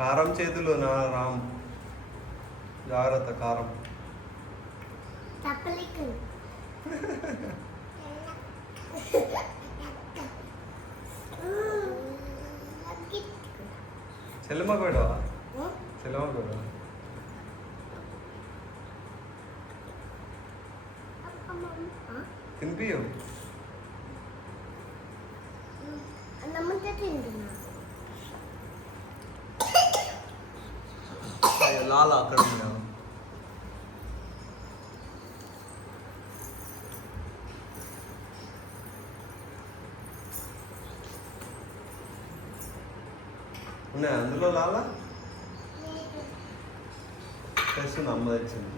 కారం చేతులు నా రామ్, జాగ్రత్త కారం. చెల్లెమ్మ కూడా చెల్లెమ్మ కూడా తినిపియం. లాలా అక్కడ ఉందా? ఉన్నాయా అందులో లాలా? తెస్తున్నా, అమ్మ తెచ్చింది.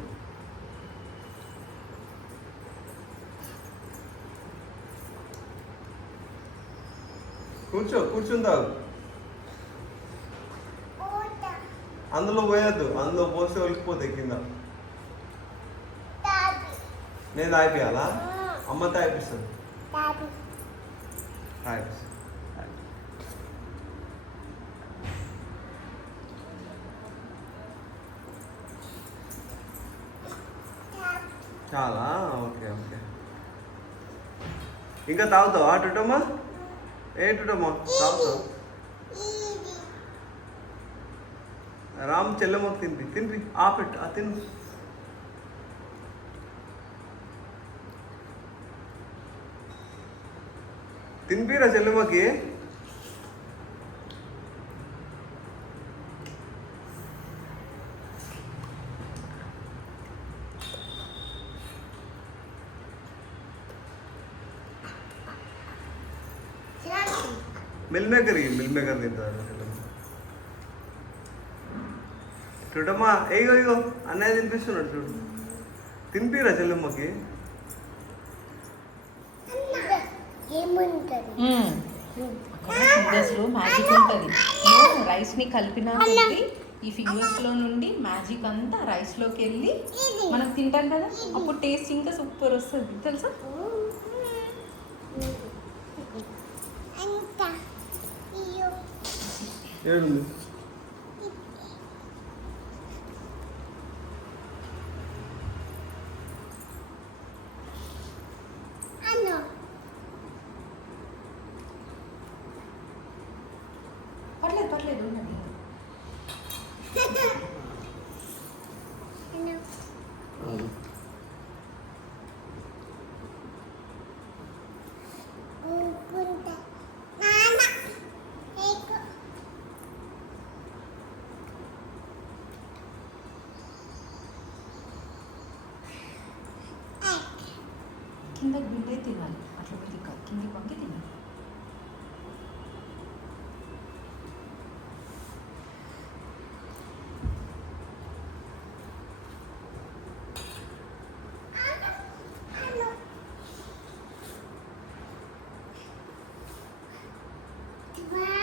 కూర్చుందావు. అందులో పోయద్దు, అందులో పోస్తే ఒలికిపోతాయి కింద. నేను తాగిపియాలా? అమ్మ తాగిపిస్తుంది. చాలా ఓకే ఓకే. ఇంకా తాగుతావా టుటమ్మా? ఏంటమ్మా తాగుతావు? రామ్ చెల్లెమ్మకు తినిపి ఆపెట్టు, ఆ తిను. తినిపిరా చెల్లెమ్మకి. మిల్ మేకర్ తింటారు చూడమ్మా. ఇగో అన్నయ్య తినిపిస్తున్నాడు చూడు. తినిపిరా చెల్లెమ్మకి. ఫింగర్స్లో మ్యాజిక్ ఉంటుంది. రైస్ని కలిపిన ఈ ఫింగర్స్లో నుండి మ్యాజిక్ అంతా రైస్లోకి వెళ్ళి మనం తింటాం కదా, అప్పుడు టేస్ట్ ఇంకా సూపర్ వస్తుంది తెలుసా. పర్లేదు ఉన్నది. కింద గుండె తినాలి, అట్లా పెట్టి కాదు, కింది పంకి తినాలి. Wow.